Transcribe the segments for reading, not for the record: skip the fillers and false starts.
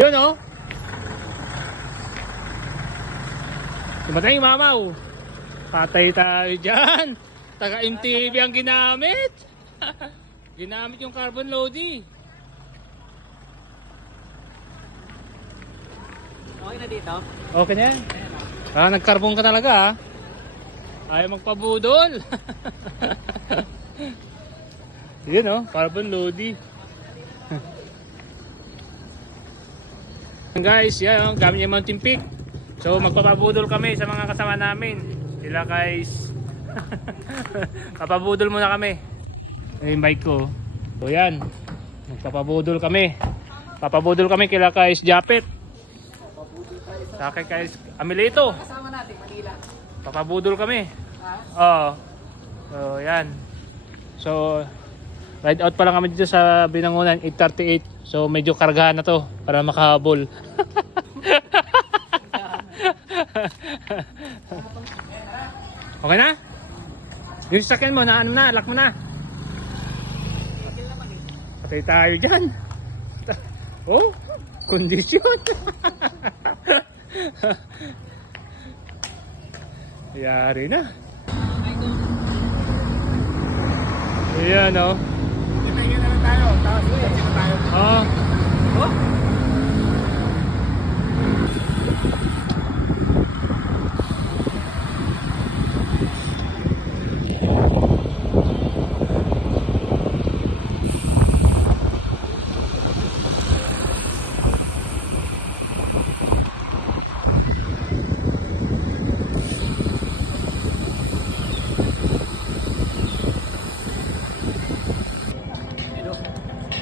Yun oh. Tumatay yung mamaw. Patay tayo dyan. Taga MTV ang ginamit. Ginamit yung carbon loading. Okay na dito? Okay na yan. Nagkarbon ka talaga ha. Ayaw magpabudol. Yun oh, carbon loading. Guys, yan oh, gamit yung Mountain Peak. So magpapabudol kami sa mga kasama namin. Sila guys. Papabudol muna kami. Yung bike ko. So yan. Magpapabudol kami. Papabudol kami kila guys Japet. Sa akin guys Amelito. Kasama natin, Manila. Papabudol kami. Ha? Oo. So yan. So ride out pa lang kami dito sa Binangonan 8:38. So medyo kargahan na to para makahabol. Okay na? Yung sasakyan mo na ano na, lock mo na. Patay tayo dyan. Oh, kondisyon. Yari na. Ayan o. Tingin na lang tayo, tapos tingin na tayo. Oh. Oh.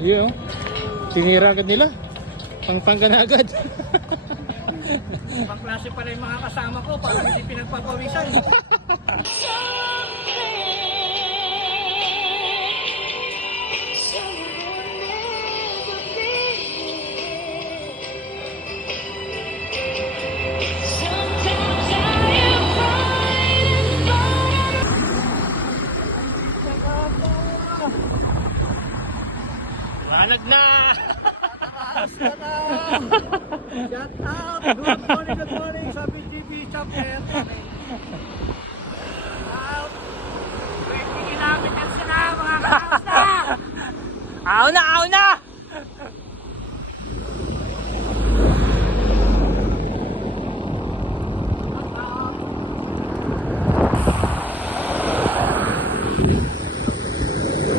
Iyo, tinira agad nila. Pangpangga na agad. Pangklase pala yung mga kasama ko para hindi pinagpapawisan. Walag na! Shout out! Good morning sa BGB Chapter. Out! 20 kilometers na mga kakasta! Aw na! Aw na!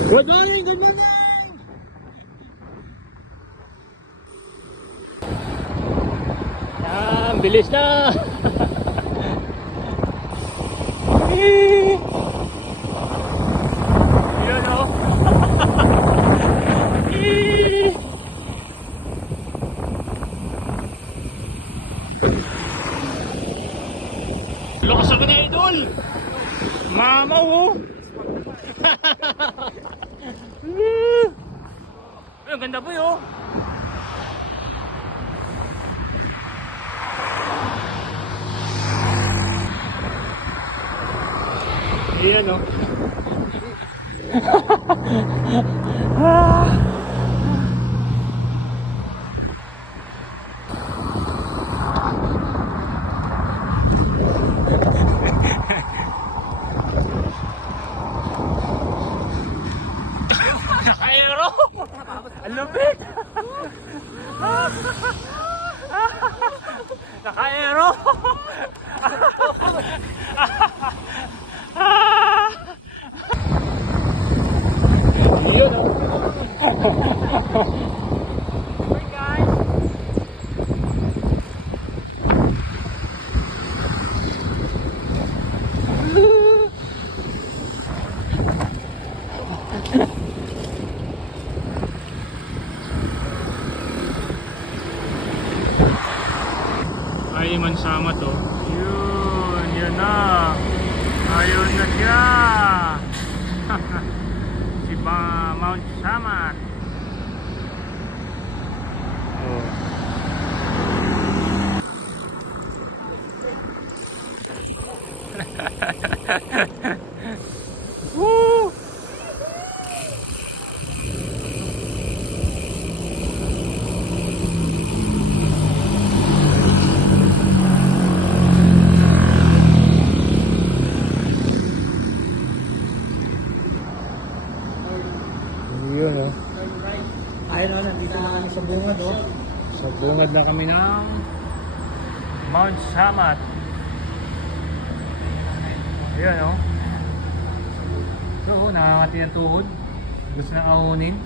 Good morning! Good morning! Yan, bilis na! Yun o! Lakas ako na idol! Mamaw o! Ay, ang ganda po yun! Ayan o. Naka-aero! Ang lupit! Naka-aero! Yun o. Hey guys! Ay, mansama to. Yun, yun na. Ayun na siya. Si Mount Samat. Oh. Woo! So bungad na kami ng Mount Samat. Ayan o. So nakakati ng tuhod. Gusto na ahunin.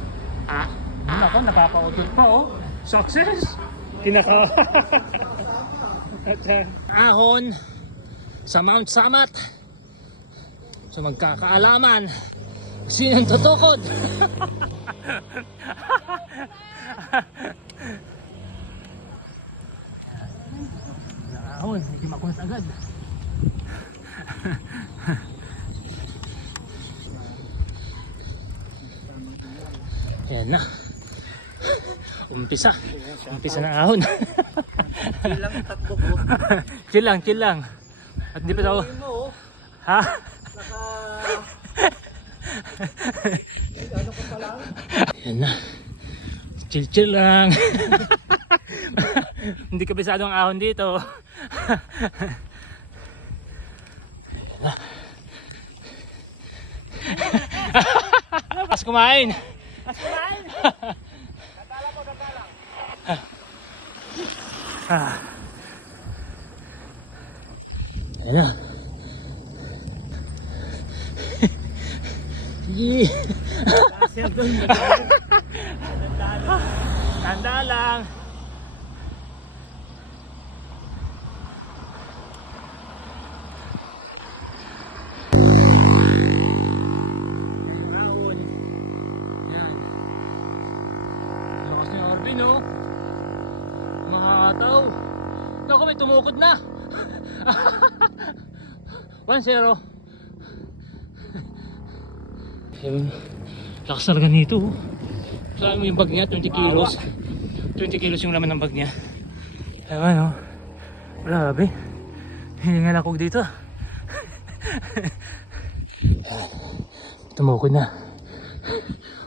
Ako, nakakautot pa oh. Success! Kinaka... Ahon sa Mount Samat. So magkakaalaman sinong tutukod. Ahon, hindi makulit agad. Ayan na. Umpisa na ahon. Chill lang yung takbo ko. chill lang. At hindi pa daw. Ha? Ano ko pa lang? Ayan na. Chill lang. Hindi kabisado ang ahon dito. Ayan na. Pas kumain. Mas kumain! Ayan na. Sige. Sir, doon. Tanda lang. Lakas ni Arvin oh. Makakataw. Naku, may tumukod na. 1-0. Ayun. Lakas talaga nito oh. Saan mo yung bag niya? 20 kilos. 20 kilos yung laman ng bag niya. Ewan oh. Grabe. Hiningal ako dito. Tumukod na.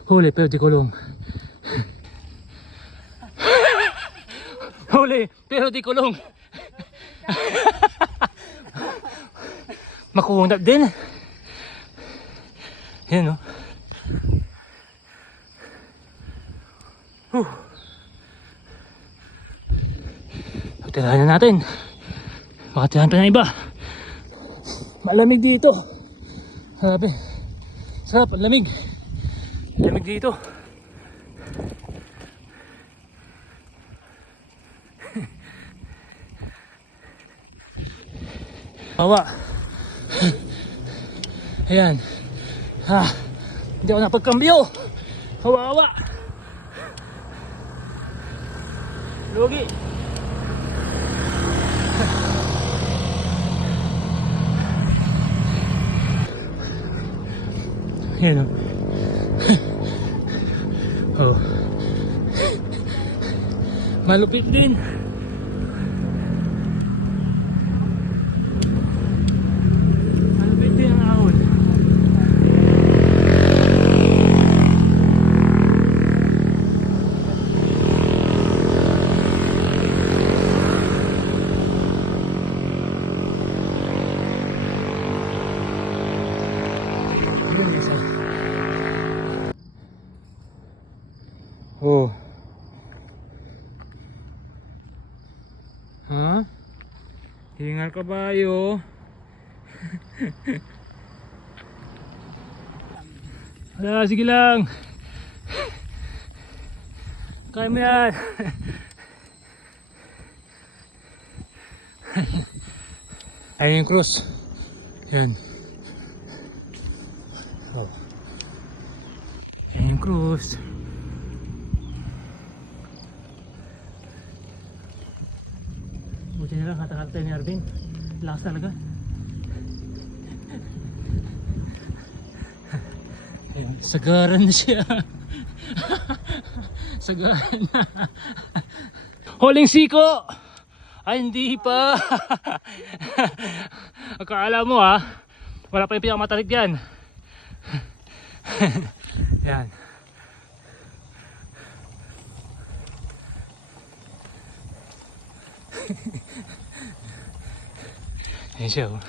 Huli pero di kulong. Huli pero di kulong. Makunat din. Yan oh. Tirahan na natin. Baka tirahan pa ng iba. Malamig dito. Sabi. Sarap, lamig. Lamig dito. Bawa. Ayan. Hindi ako napagkambyo. Hawa-hawa. Lugi. Yan o. Oh. Malupit din. Malupit din ang ahon. Oh. Ha? Hingal kabayo. Wala, sige lang. Kaya mo yan. Ayan yung cross. Yan. Oh. Ayan yung cross. Buti na lang, kata-kata ni Arvin. Lakas talaga. Ayan, sagaran na siya. Sagaran na. Huling siko! Ay, hindi pa. Akala mo ha, wala pa yung pinakamatarik dyan. Yan. Ayan siya oh.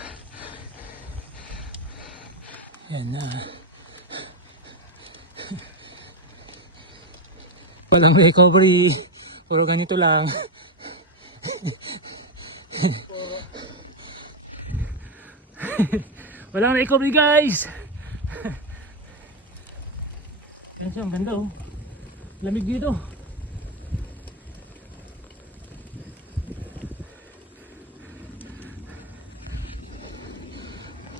Yan na. Walang recovery. Puro ganito lang. Walang recovery guys. Yan siya, ang ganda oh. Lamig dito.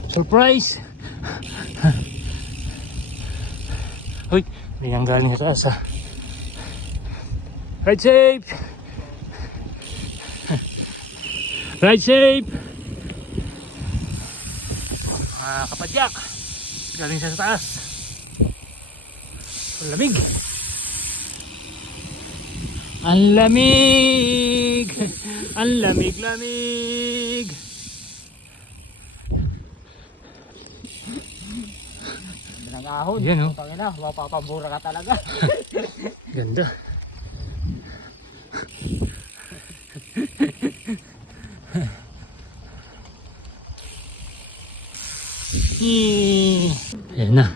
Surprise! Uy, may ang galing sa taas ah. Ride safe! Ride safe! Mga kapadyak, galing siya sa taas. Ang lamig! Ang lamig! Ang lamig-lamig! Ahon. Yan oh. Tangina, mapapabura ka talaga. Ganda. Ayan na.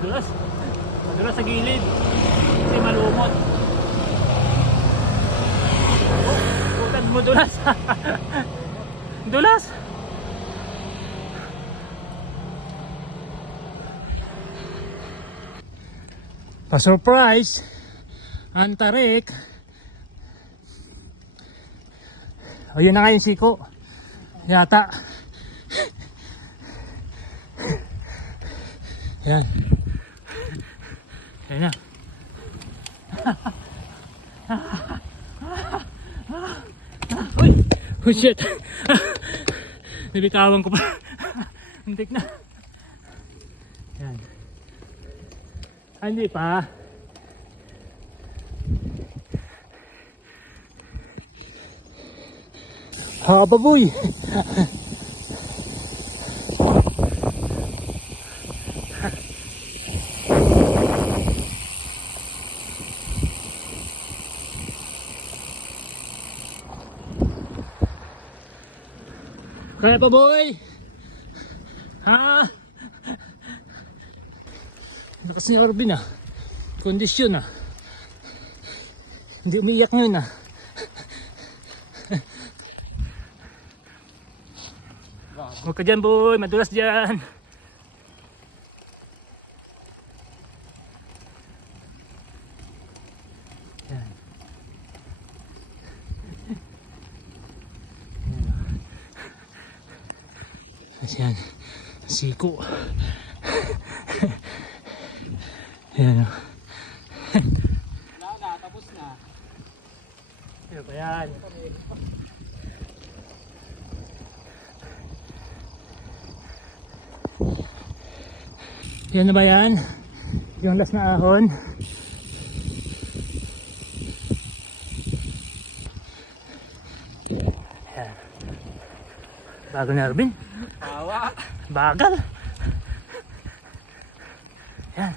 Dulas. Dulas sa gilid. Kasi malumot. Putan mo dulas. Dulas. Pa-surprise ang tarik. O yun na nga yung siko yata. Yan. Yan na. Uy! Oh shit! Nabitawan ko pa. Hintik na. Yan. Hindi pa. Ha, baboy! Kaya pa boy? Ha? Kasi Orbin ah. Kondisyon ah. Hindi umiiyak ngayon ah. Huwag ka dyan boy, madulas dyan. Yan. Yan. Siko. Yan. Wala na, tapos na. Ano ba yan? Yan na ba yan? Yung last na ahon. Yan. Bago na Arvin. Tawa. Bagal. Yan.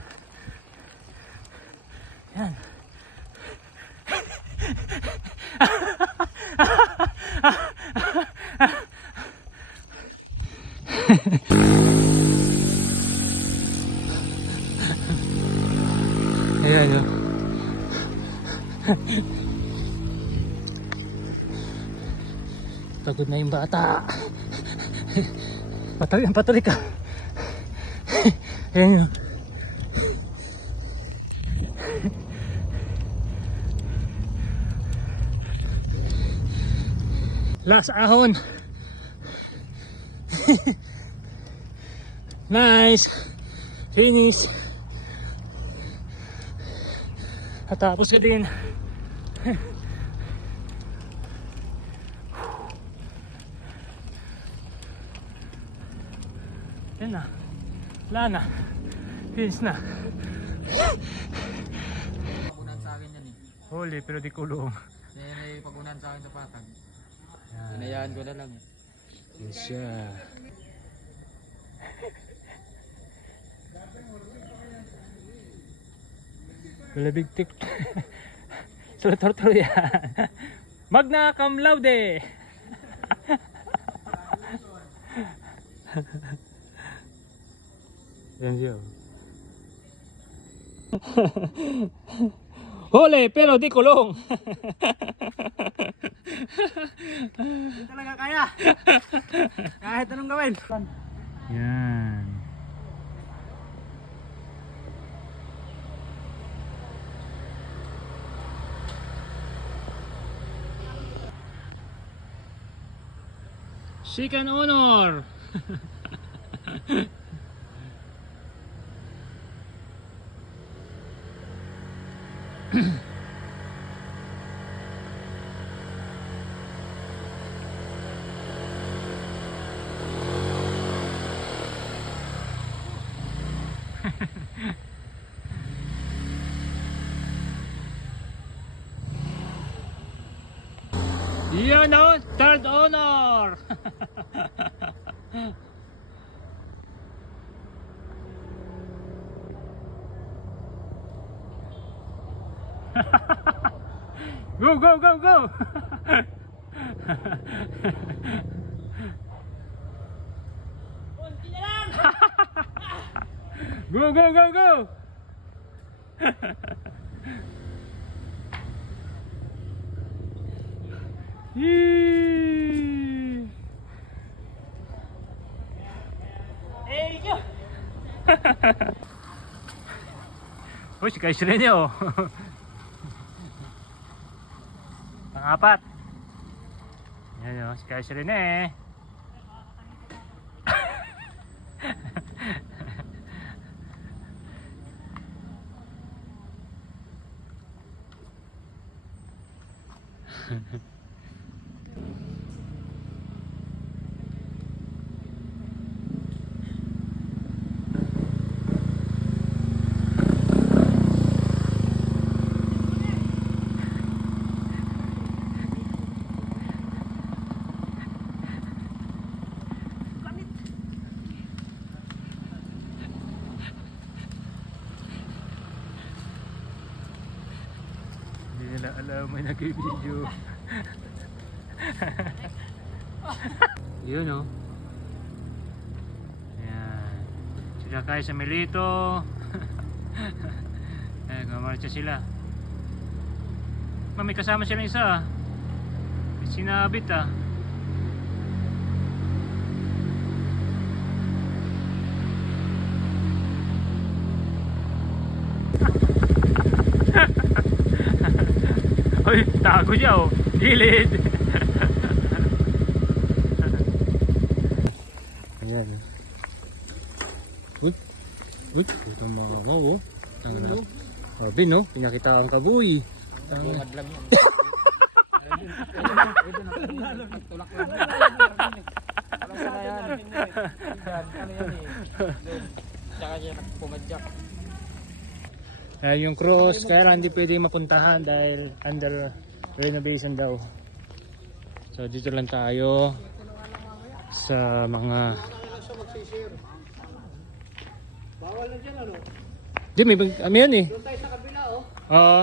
Yan. Ayan o. Pagod na yung bata. Patuloy ka. Ayan o. Last ahon. Nice. Finish. At tapos ko din. Yan na. Wala na. Finish na. Pagunan sa akin yan eh. Huli pero di kulong. Yan ay pagunan sa akin sa patag. Yan. Hinayaan ko na lang eh. Yes siya. Malabig tik. Sulat-tortor yan. Magna cum laude. Yan siya. Huli pero di kulong. Hindi talaga kaya. Kahit anong gawin. Yan. Chicken honor. Yan o, third honor. Go, go, go, go. Kunti na lang. Go, go, go, go. Yee. Eh, yun. Oh, si Kais rin yun. Pang-apat. Yan o, si Kais rin eh. Hindi nila alam may nag-video. Yun o. Ayan. Sila Kais sa Melito. Ayan, gumarcha sila. May kasama silang isa. May sinabit ah. Uy, tago siya oh. Gilid. Ayan. Uy. Uy, putang mga ka oh. Sabi no, pinakita ang kabuy. Bungad lang yun. Tulak lang. Alam ko na yan. Ano yan eh. Tsaka siya pumadyak. Yung cross, kaya lang hindi pwede mapuntahan dahil under renovation daw. So dito lang tayo sa mga... Bawal na dyan ano? Di, may yan eh. Doon tayo sa kabila oh. Oo.